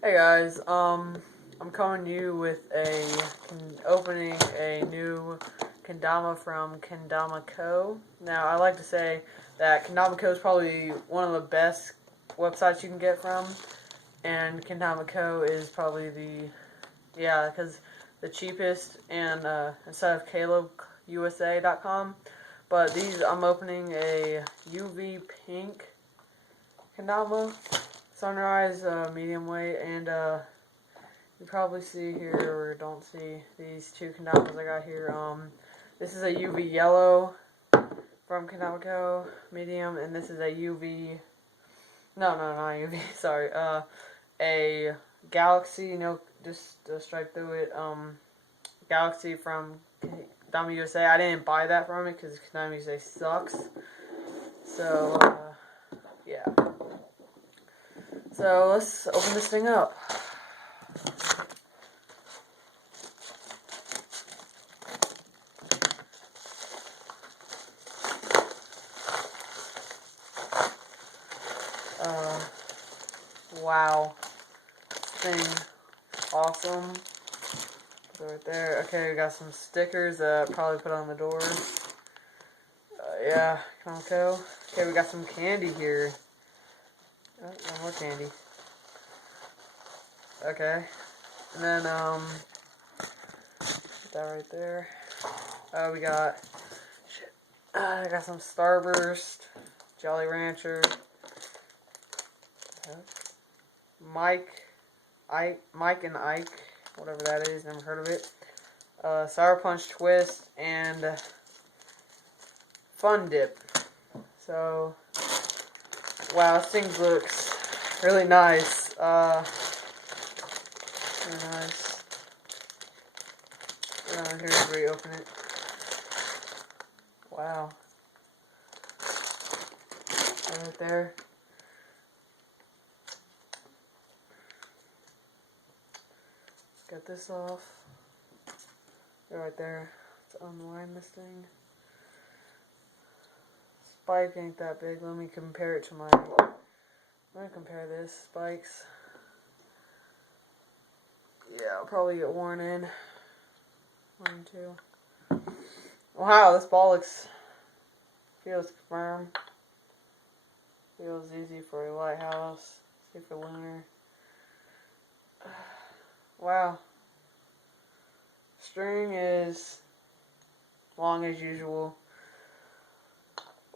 Hey guys, I'm coming to you with opening a new kendama from Kendama Co. Now, I like to say that Kendama Co is probably one of the best websites you can get from, and Kendama Co is probably because the cheapest, and instead of CalebUSA.com, but I'm opening a UV pink kendama. Sunrise, medium weight, and you probably see here, or don't see, these two kendamas I got here. This is a UV yellow from Kendama Co, medium, and this is a UV, no, not UV, sorry, a Galaxy, just a stripe through it, Galaxy from Kendama USA. I didn't buy that from it, because Kendama USA sucks, so, yeah. So let's open this thing up. Wow. This thing, awesome. Right there. Okay, we got some stickers that I'll probably put on the door. Yeah, Conco. Okay, we got some candy here. Oh, no more candy. Okay. And then, put that right there. Oh, we got, I got some Starburst, Jolly Rancher, Mike and Ike, whatever that is, never heard of it. Sour Punch Twist, and Fun Dip. So, wow, this thing looks really nice. Really nice. Here's where you open it. Wow. Right there. Get this off. Right there. Let's unwind this thing. Spike ain't that big. Let me compare it to my... Let me compare this. Spikes. Yeah, I'll probably get worn in. 1, 2. Wow, this ball feels firm. Feels easy for a lighthouse. See for lunar. Wow. String is long as usual.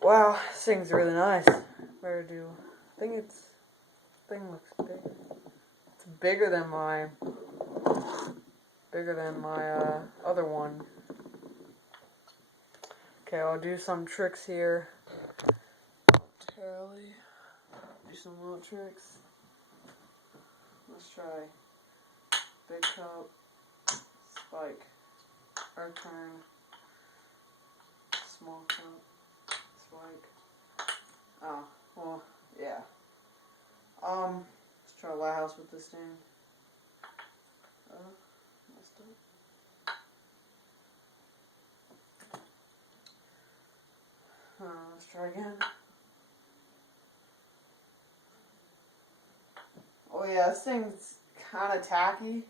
Wow, this thing's really nice. Better do. Thing looks big. It's bigger than my other one. Okay, I'll do some tricks here. Charlie, do some little tricks. Let's try big cup, spike, or turn, small cup, spike. Oh, well, yeah. Let's try lighthouse with this thing. Messed up. Let's try again. Oh yeah, this thing's kind of tacky,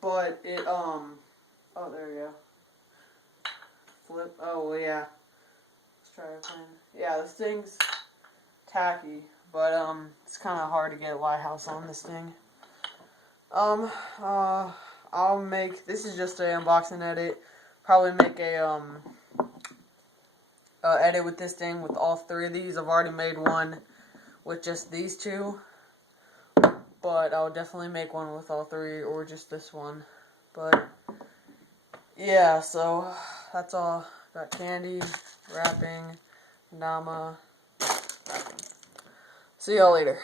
but it, oh, there we go. Flip, oh yeah. Let's try it again. Yeah, this thing's tacky, but, it's kind of hard to get a lighthouse on this thing. I'll make, this is just an unboxing edit, probably make a, edit with this thing with all 3 of these. I've already made one with just these 2. But I'll definitely make one with all 3, or just this one. But, yeah, so, that's all. Got candy, wrapping, kendama, wrapping. See y'all later.